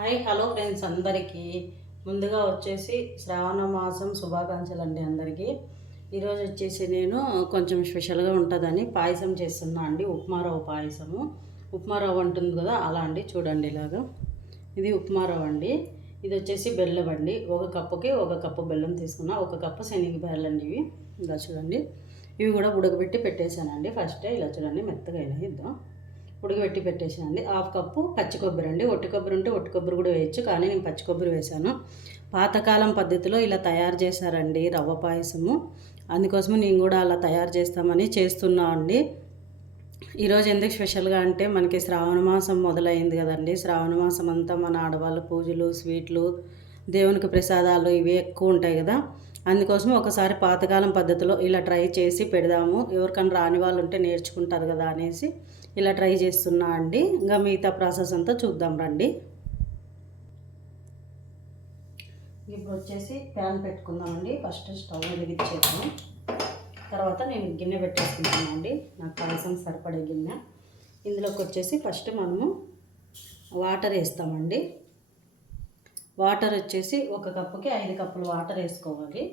Hi hello friends అందరికీ. ముందుగా వచ్చేసి శ్రావణ మాసం శుభాకాంక్షలు అండి అందరికీ. ఈరోజు వచ్చేసి నేను కొంచెం స్పెషల్గా ఉంటుందని పాయసం చేస్తున్నా అండి ఉప్మారావు పాయసము. ఉప్మా ఉంటుంది కదా అలా అండి చూడండి ఇలాగా. ఇది ఉప్మా అండి. ఇది వచ్చేసి బెల్లం అండి. ఒక కప్పుకి ఒక కప్పు బెల్లం తీసుకున్నా ఒక కప్పు శనగ అండి ఇవి. ఇలా చూడండి. ఇవి కూడా ఉడకబెట్టి పెట్టేశానండి. ఫస్టే ఇలా చూడండి మెత్తగా అయినాయి. ఇద్దాం ఉడకబెట్టి పెట్టేసానండి హాఫ్ కప్పు పచ్చి కొబ్బరి అండి. ఒట్టి కొబ్బరి ఉంటే ఒట్టి కొబ్బరి కూడా వేయచ్చు. కానీ నేను పచ్చి కొబ్బరి వేశాను. పాతకాలం పద్ధతిలో ఇలా తయారు చేశారండి రవ్వ పాయసము. అందుకోసము నేను కూడా అలా తయారు చేస్తామని చేస్తున్నా అండి. ఈరోజు ఎందుకు స్పెషల్గా అంటే మనకి శ్రావణ మాసం మొదలైంది కదండి. శ్రావణ మాసం అంతా మన ఆడవాళ్ళ పూజలు స్వీట్లు దేవునికి ప్రసాదాలు ఇవి ఎక్కువ ఉంటాయి కదా. అందుకోసం ఒకసారి పాతకాలం పద్ధతిలో ఇలా ట్రై చేసి పెడదాము. ఎవరికైనా రాని వాళ్ళు ఉంటే నేర్చుకుంటారు కదా అనేసి ఇలా ట్రై చేస్తున్నా అండి. ఇంకా మిగతా ప్రాసెస్ అంతా చూద్దాం రండి. ఇప్పుడు వచ్చేసి ప్యాన్ పెట్టుకుందామండి ఫస్ట్ స్టవ్ వెలిగించేద్దాం. తర్వాత నేను గిన్నె పెట్టేసుకుంటాను అండి. నాకు పాయసం సరిపడే గిన్నె. ఇందులోకి వచ్చేసి ఫస్ట్ మనము వాటర్ వేస్తామండి. వాటర్ వచ్చేసి ఒక కప్పుకి ఐదు కప్పులు వాటర్ వేసుకోవాలి.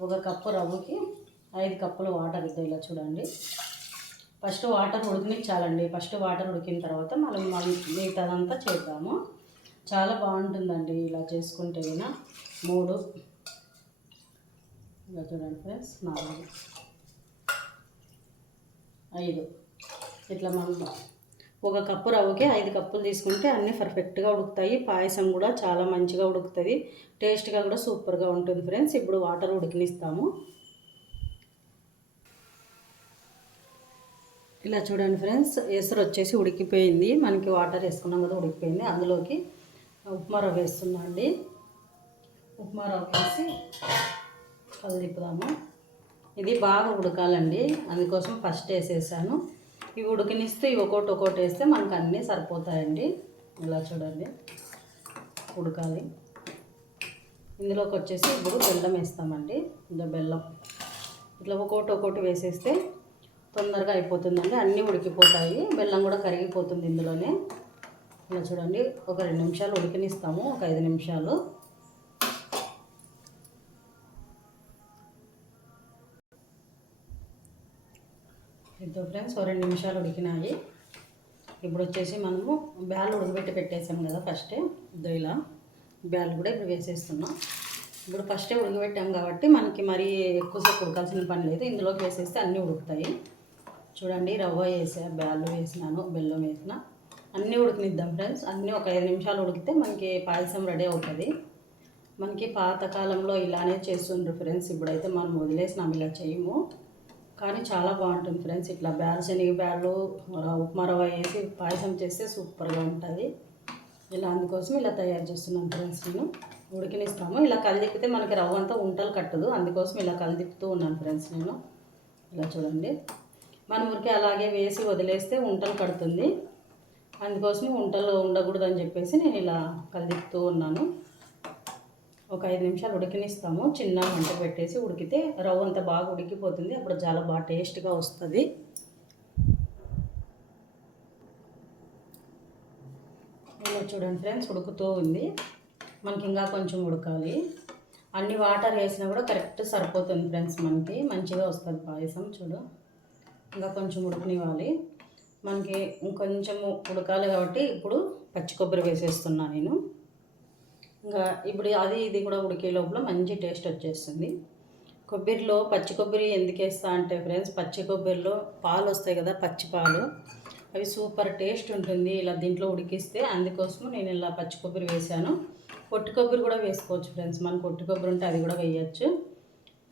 ఒక కప్పు రవ్వకి ఐదు కప్పులు వాటర్ ఇద్దాం ఇలా చూడండి. ఫస్ట్ వాటర్ ఉడికినిచ్చాలండి. ఫస్ట్ వాటర్ ఉడికిన తర్వాత మనం మనం మిగతాదంతా చేద్దాము. చాలా బాగుంటుందండి ఇలా చేసుకుంటే అయినా. మూడు. ఇలా చూడండి ఫ్రెండ్స్ నాలుగు. ఐదు. ఇట్లా మనం ఒక కప్పు రవ్వకి ఐదు కప్పులు తీసుకుంటే అన్నీ పర్ఫెక్ట్గా ఉడుకుతాయి. పాయసం కూడా చాలా మంచిగా ఉడుకుతుంది. టేస్ట్గా కూడా సూపర్గా ఉంటుంది ఫ్రెండ్స్. ఇప్పుడు వాటర్ ఉడికినిస్తాము. ఇలా చూడండి ఫ్రెండ్స్ ఎసరు వచ్చేసి ఉడికిపోయింది. మనకి వాటర్ వేసుకున్నాం కదా ఉడికిపోయింది. అందులోకి ఉప్మా రవ్వ వేస్తున్నా అండి ఉప్మా రవ్వ వేసి కలదిప్పుదాము ఇది బాగా ఉడకాలండి. అందుకోసం ఫస్ట్ వేసేసాను. ఇవి ఉడికినిస్తే ఇవి ఒకటి ఒకటి వేస్తే మనకు అన్నీ సరిపోతాయండి. ఇలా చూడండి. ఉడకాలి. ఇందులోకి వచ్చేసి ఇప్పుడు బెల్లం వేస్తామండి. ఇందులో బెల్లం. ఇట్లా ఒకటి ఒకటి వేసేస్తే తొందరగా అయిపోతుందండి. అన్నీ ఉడికిపోతాయి. బెల్లం కూడా కరిగిపోతుంది ఇందులోనే. ఇలా చూడండి. ఒక రెండు నిమిషాలు ఉడికినిస్తాము. ఒక ఐదు నిమిషాలు. ఇదో ఫ్రెండ్స్ ఒక రెండు నిమిషాలు ఉడికినాయి. ఇప్పుడు వచ్చేసి మనము బ్యాల్ ఉడకబెట్టి పెట్టేసాం కదా ఫస్టే. ఇద్దరు ఇలా బ్యాల్ కూడా ఇప్పుడు వేసేస్తున్నాం. ఇప్పుడు ఫస్టే ఉడకబెట్టాం కాబట్టి మనకి మరీ ఎక్కువసేపు ఉడకాల్సిన పని లేదు. ఇందులోకి వేసేస్తే అన్నీ ఉడుకుతాయి. చూడండి రవ్వ వేసా బెల్లం వేసినాను బెల్లం వేసిన. అన్నీ ఉడికినిద్దాం ఫ్రెండ్స్. అన్నీ ఒక ఐదు నిమిషాలు ఉడికితే మనకి పాయసం రెడీ అవుతుంది. మనకి పాతకాలంలో ఇలానే చేస్తుండ్రు ఫ్రెండ్స్. ఇప్పుడైతే మనం వదిలేసినాం ఇలా చేయము. కానీ చాలా బాగుంటుంది ఫ్రెండ్స్. ఇట్లా బ్యాల్ శనగ బ్యాళ్ళు ఉప్మా రవ్వ వేసి పాయసం చేస్తే సూపర్గా ఉంటుంది. ఇలా అందుకోసం ఇలా తయారు చేస్తున్నాం ఫ్రెండ్స్ నేను. ఉడికినిస్తాము. ఇలా కలిదిప్పితే మనకి రవ్వ అంతా ఉంటలు కట్టదు. అందుకోసం ఇలా కలిదిప్పుతూ ఉన్నాను ఫ్రెండ్స్ నేను. ఇలా చూడండి. మన ఊరికే అలాగే వేసి వదిలేస్తే ఉంటలు కడుతుంది. అందుకోసమే ఉంటలు ఉండకూడదని చెప్పేసి నేను ఇలా కలిదిప్పుతూ ఉన్నాను. ఒక ఐదు నిమిషాలు ఉడికినిస్తాము. చిన్న మంట పెట్టేసి ఉడికితే రవ్వ అంతా బాగా ఉడికిపోతుంది. అప్పుడు చాలా బాగా టేస్ట్గా వస్తుంది. చూడండి ఫ్రెండ్స్ ఉడుకుతూ ఉంది. మనకి ఇంకా కొంచెం ఉడకాలి. అన్ని వాటర్ వేసినా కూడా కరెక్ట్ సరిపోతుంది ఫ్రెండ్స్ మనకి. మంచిగా వస్తుంది పాయసం చూడు. ఇంకా కొంచెం ఉడకనివ్వాలి. మనకి ఇంకొంచెం ఉడకాలి కాబట్టి ఇప్పుడు పచ్చి కొబ్బరి వేసేస్తున్నా నేను. ఇంకా ఇప్పుడు అది ఇది కూడా ఉడికే లోపల మంచి టేస్ట్ వచ్చేస్తుంది. కొబ్బరిలో పచ్చి కొబ్బరి ఎందుకు వేస్తా అంటే ఫ్రెండ్స్ పచ్చి కొబ్బరిలో పాలు వస్తాయి కదా పచ్చి పాలు. అవి సూపర్ టేస్ట్ ఉంటుంది. ఇలా దీంట్లో ఉడికిస్తే అందుకోసం నేను ఇలా పచ్చి కొబ్బరి వేసాను పొట్టి కొబ్బరి కూడా వేసుకోవచ్చు ఫ్రెండ్స్. మనకు పొట్టి కొబ్బరి ఉంటే అది కూడా వేయచ్చు.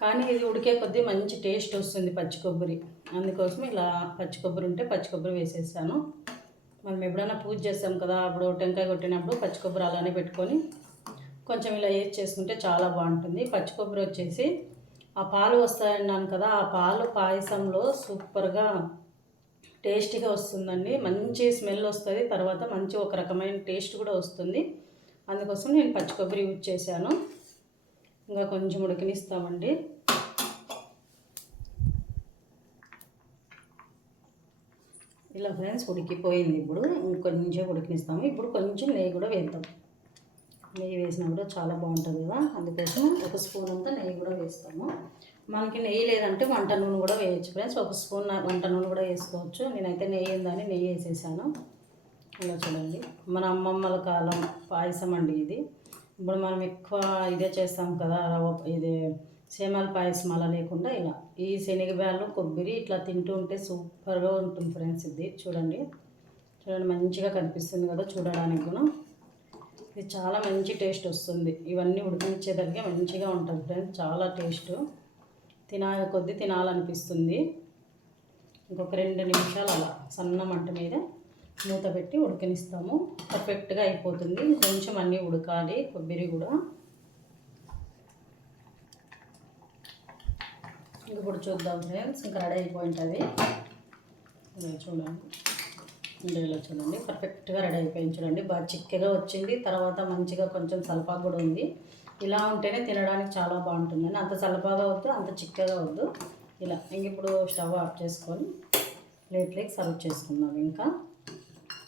కానీ ఇది ఉడికే కొద్దీ మంచి టేస్ట్ వస్తుంది పచ్చి కొబ్బరి. అందుకోసం ఇలా పచ్చి కొబ్బరి ఉంటే పచ్చి కొబ్బరి వేసేసాను. మనం ఎప్పుడైనా పూజ చేస్తాం కదా అప్పుడు టెంకాయ కొట్టినప్పుడు పచ్చి కొబ్బరి అలానే పెట్టుకొని కొంచెం ఇలా వేసి చేసుకుంటే చాలా బాగుంటుంది. పచ్చి కొబ్బరి వచ్చేసి ఆ పాలు వస్తాయన్నాను కదా ఆ పాలు పాయసంలో సూపర్గా టేస్టీగా వస్తుందండి. మంచి స్మెల్ వస్తుంది తర్వాత మంచి ఒక రకమైన టేస్ట్ కూడా వస్తుంది. అందుకోసం నేను పచ్చి కొబ్బరి యూజ్ చేశాను. ఇంకా కొంచెం ఉడికినిస్తామండి. ఇలా ఫ్రెండ్స్ ఉడికిపోయింది ఇప్పుడు. ఇంకొంచెం ఉడికినిస్తాము. ఇప్పుడు కొంచెం నెయ్యి కూడా వేద్దాం. నెయ్యి వేసినా కూడా చాలా బాగుంటుంది కదా. అందుకోసం ఒక స్పూన్ అంతా నెయ్యి కూడా వేస్తాము. మనకి నెయ్యి లేదంటే వంట నూనె కూడా వేయచ్చు ఫ్రెండ్స్. ఒక స్పూన్ వంట నూనె కూడా వేసుకోవచ్చు. నేనైతే నెయ్యి ఉందని నెయ్యి వేసేసాను. ఇలా చూడండి. మన అమ్మమ్మల కాలం పాయసం అండి ఇది. ఇప్పుడు మనం ఎక్కువ ఇదే చేస్తాం కదా రవ్వ ఇది సేమాల పాయసం అలా లేకుండా ఇలా. ఈ శనగబ్యాలు కొబ్బరి ఇట్లా తింటూ ఉంటే సూపర్గా ఉంటుంది ఫ్రెండ్స్ ఇది. చూడండి. చూడండి మంచిగా కనిపిస్తుంది కదా చూడడానికి కూడా. ఇది చాలా మంచి టేస్ట్ వస్తుంది. ఇవన్నీ ఉడికించేదానికి మంచిగా ఉంటుంది ఫ్రెండ్స్. చాలా టేస్ట్. తినాల కొద్దీ తినాలనిపిస్తుంది. ఇంకొక రెండు నిమిషాలు అలా సన్న మంట మీద మూత పెట్టి ఉడకనిస్తాము. పర్ఫెక్ట్గా అయిపోతుంది. కొంచెం అన్నీ ఉడకాలి కొబ్బరి కూడా. ఇప్పుడు చూద్దాం ఫ్రెండ్స్ ఇంకా రెడీ అయిపోయింటుంది. చూడండి. ఇంకా ఇలా చూడండి. పర్ఫెక్ట్గా రెడీ అయిపోయింది చూడండి. బాగా చిక్కగా వచ్చింది. తర్వాత మంచిగా కొంచెం సలపా కూడా ఉంది. ఇలా ఉంటేనే తినడానికి చాలా బాగుంటుందండి అంత సలపాగా వద్దు అంత చిక్కగా వద్దు. ఇలా ఇంక ఇప్పుడు స్టవ్ ఆఫ్ చేసుకొని ప్లేట్లోకి సర్వ్ చేసుకుందాం ఇంకా.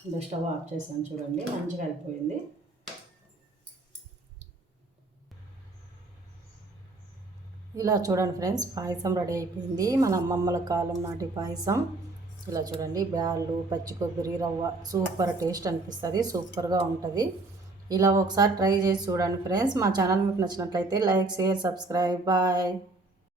ఇలా స్టవ్ ఆఫ్ చేసాను చూడండి మంచిగా అయిపోయింది. ఇలా చూడండి ఫ్రెండ్స్ పాయసం రెడీ అయిపోయింది. మన అమ్మమ్మల కాలం నాటి పాయసం. ఇలా చూడండి బ్యాళ్ళు పచ్చి కొబ్బరి రవ్వ సూపర్ టేస్ట్ అనిపిస్తుంది సూపర్గా ఉంటుంది. ఇలా ఒకసారి ట్రై చేసి చూడండి ఫ్రెండ్స్. మా ఛానల్ మీకు నచ్చినట్లయితే లైక్ షేర్ సబ్స్క్రైబ్. బాయ్.